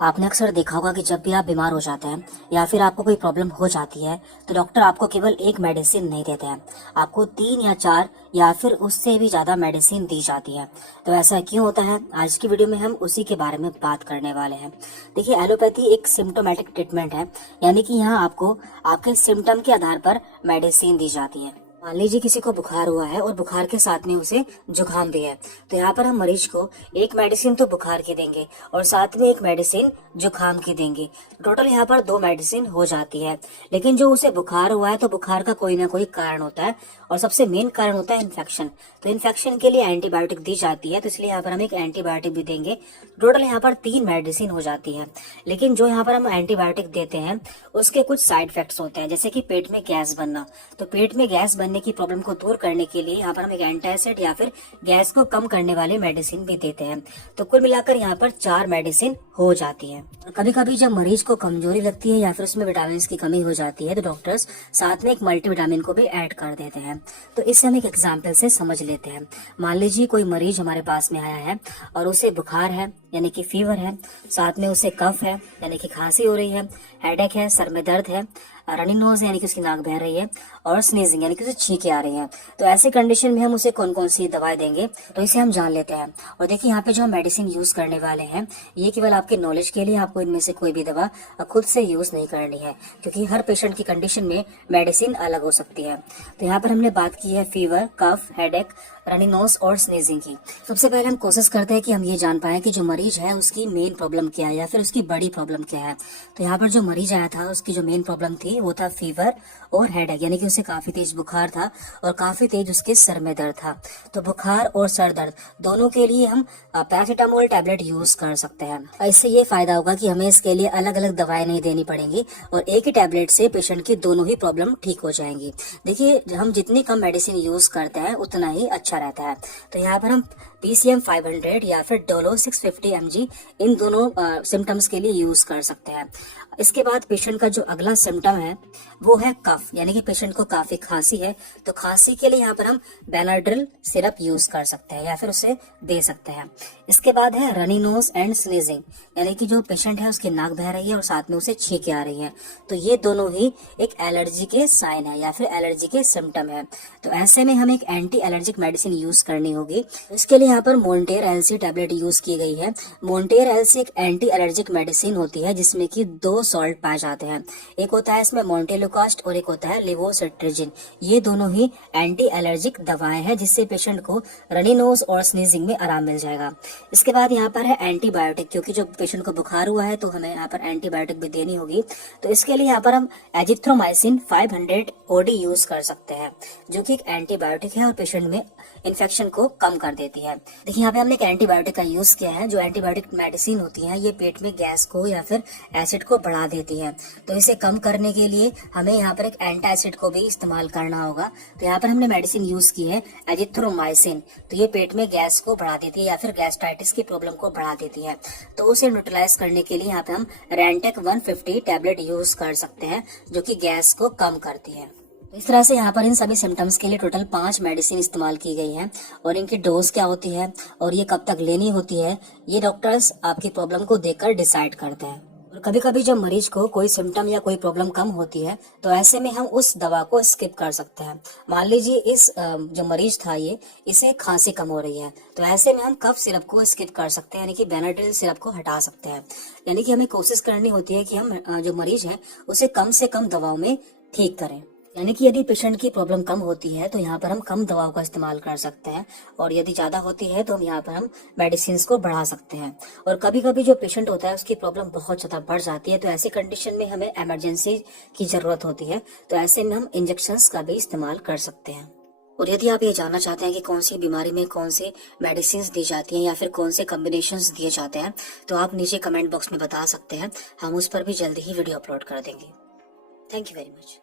आपने अक्सर देखा होगा कि जब भी आप बीमार हो जाते हैं या फिर आपको कोई प्रॉब्लम हो जाती है तो डॉक्टर आपको केवल एक मेडिसिन नहीं देते हैं, आपको 3 या 4 या फिर उससे भी ज्यादा मेडिसिन दी जाती है। तो ऐसा क्यों होता है? आज की वीडियो में हम उसी के बारे में बात करने वाले हैं। देखिए, एलोपैथी एक सिम्टोमेटिक ट्रीटमेंट है, यानी कि यहाँ आपको आपके सिम्टम के आधार पर मेडिसिन दी जाती है। मान लीजिए किसी को बुखार हुआ है और बुखार के साथ में उसे जुकाम भी है, तो यहाँ पर हम मरीज को एक मेडिसिन तो बुखार की देंगे और साथ में एक मेडिसिन जुकाम की देंगे। टोटल यहाँ पर 2 मेडिसिन हो जाती है। लेकिन जो उसे बुखार हुआ है तो बुखार का कोई ना कोई कारण होता है और सबसे मेन कारण होता है इन्फेक्शन। तो इन्फेक्शन के लिए एंटीबायोटिक दी जाती है, तो इसलिए यहाँ पर हम एक एंटीबायोटिक भी देंगे। टोटल यहाँ पर 3 मेडिसिन हो जाती है। लेकिन जो यहाँ पर हम एंटीबायोटिक देते हैं उसके कुछ साइड इफेक्ट्स होते हैं, जैसे कि पेट में गैस बनना। तो पेट में गैस बनने की प्रॉब्लम को दूर करने के लिए यहाँ पर हम एक एंटासिड या फिर गैस को कम करने वाले मेडिसिन भी देते हैं। तो कुल मिलाकर यहाँ पर 4 मेडिसिन हो जाती है। कभी कभी जब मरीज को कमजोरी लगती है या फिर उसमें विटामिन की कमी हो जाती है तो डॉक्टर्स साथ में एक मल्टीविटामिन को भी ऐड कर देते हैं। तो इससे हम एक एग्जाम्पल से समझ लेते हैं। मान लीजिए कोई मरीज हमारे पास में आया है और उसे बुखार है यानी कि फीवर है, साथ में उसे कफ है यानी कि खांसी हो रही है, हेडेक है, सर में दर्द है, रनिंग नोज यानी कि उसकी नाक बह रही है और स्नीजिंग यानी कि उसे छींके आ रही है। तो ऐसे कंडीशन में हम उसे कौन कौन सी दवाई देंगे तो इसे हम जान लेते हैं। और देखिए, यहाँ पे जो हम मेडिसिन यूज करने वाले हैं ये केवल आपके नॉलेज के लिए, आपको इनमें से कोई भी दवा खुद से यूज नहीं करनी है, क्योंकि हर पेशेंट की कंडीशन में मेडिसिन अलग हो सकती है। तो यहाँ पर हमने बात की है फीवर, कफ, हेडेक, रनिंग नोज और स्नीजिंग की। सबसे पहले हम कोशिश करते हैं कि हम ये जान पाए कि जो मरीज है उसकी मेन प्रॉब्लम क्या है या फिर उसकी बड़ी प्रॉब्लम क्या है। तो यहाँ पर जो मरीज आया था उसकी जो मेन प्रॉब्लम थी वो था फीवर और हेडेक, यानी कि उसे काफी तेज बुखार था और काफी तेज उसके सर में दर्द था। तो बुखार और सर दर्द दोनों के लिए हम पैरासीटामोल टैबलेट यूज कर सकते हैं। इससे ये फायदा होगा कि हमें इसके लिए अलग अलग दवाएं नहीं देनी पड़ेंगी और एक ही टैबलेट से पेशेंट की दोनों ही प्रॉब्लम ठीक हो जाएंगी। देखिए, हम जितनी कम मेडिसिन यूज करते हैं उतना ही अच्छा रहता है। तो यहाँ पर हम PCM 500 या फिर डोलो 650 mg इन दोनों सिम्टम्स के लिए यूज कर सकते हैं। इसके बाद पेशेंट का जो अगला सिम्टम है वो है कफ, यानी कि पेशेंट को काफी खांसी है, तो खांसी के लिए यहाँ पर हम बेनाड्रिल सिरप यूज कर सकते हैं या फिर उसे दे सकते हैं। इसके बाद है रनी नोज एंड स्नीजिंग, यानी कि जो पेशेंट है उसकी नाक बह रही है और साथ में उसे छींके आ रही है। तो ये दोनों ही एक एलर्जी के साइन है या फिर एलर्जी के सिम्टम है। तो ऐसे में हमें एक एंटी एलर्जिक मेडिसिन यूज करनी होगी। इसके लिए यहाँ पर मोन्टेर एलसी टैबलेट यूज की गई है। मोन्टेर एलसी एक एंटी एलर्जिक मेडिसिन होती है जिसमें कि 2 सॉल्ट पाए जाते हैं। एक होता है इसमें मोन्टेलुकास्ट और एक होता है लिवोसिट्रिजिन। ये दोनों ही एंटी एलर्जिक दवाएं हैं जिससे पेशेंट को रनी नोज और स्नीजिंग में आराम मिल जाएगा। इसके बाद यहाँ पर है एंटीबायोटिक, क्योंकि जो पेशेंट को बुखार हुआ है तो हमें यहाँ पर एंटीबायोटिक भी देनी होगी। तो इसके लिए यहाँ पर हम एजिथ्रोमाइसिन 500 OD यूज कर सकते हैं, जो कि एक एंटीबायोटिक है और पेशेंट में इन्फेक्शन को कम कर देती है। देखिए, यहाँ पे हमने एक एंटीबायोटिक का यूज किया है। जो एंटीबायोटिक मेडिसिन होती है ये पेट में गैस को या फिर एसिड को बढ़ा देती है, तो इसे कम करने के लिए हमें यहाँ पर एक एंटासिड को भी इस्तेमाल करना होगा। तो यहाँ पर हमने मेडिसिन यूज की है एजिथ्रोमाइसिन, तो ये पेट में गैस को बढ़ा देती है या फिर गैस्ट्राइटिस की प्रॉब्लम को बढ़ा देती है। तो उसे न्यूट्रलाइज करने के लिए यहाँ पे हम रेंटेक 150 टैबलेट यूज कर सकते हैं, जो कि गैस को कम करती है। इस तरह से यहाँ पर इन सभी सिम्टम्स के लिए टोटल 5 मेडिसिन इस्तेमाल की गई हैं और इनकी डोज क्या होती है और ये कब तक लेनी होती है ये डॉक्टर्स आपकी प्रॉब्लम को देखकर डिसाइड करते हैं। और कभी कभी जब मरीज को कोई सिम्टम या कोई प्रॉब्लम कम होती है तो ऐसे में हम उस दवा को स्किप कर सकते हैं। मान लीजिए इस जो मरीज था इसे खांसी कम हो रही है, तो ऐसे में हम कफ सिरप को स्किप कर सकते हैं, यानी कि बेनाड्रिल सिरप को हटा सकते हैं। यानी कि हमें कोशिश करनी होती है कि हम जो मरीज है उसे कम से कम दवाओं में ठीक करें। यानी कि यदि पेशेंट की प्रॉब्लम कम होती है तो यहाँ पर हम कम दवाओं का इस्तेमाल कर सकते हैं और यदि ज्यादा होती है तो हम यहाँ पर हम मेडिसिन को बढ़ा सकते हैं। और कभी कभी जो पेशेंट होता है उसकी प्रॉब्लम बहुत ज्यादा बढ़ जाती है, तो ऐसी कंडीशन में हमें इमरजेंसी की जरूरत होती है, तो ऐसे में हम इंजेक्शंस का भी इस्तेमाल कर सकते हैं। और यदि आप ये जानना चाहते हैं कि कौन सी बीमारी में कौन सी मेडिसिन दी जाती हैं या फिर कौन से कॉम्बिनेशंस दिए जाते हैं तो आप नीचे कमेंट बॉक्स में बता सकते हैं। हम उस पर भी जल्दी ही वीडियो अपलोड कर देंगे। Thank you very much.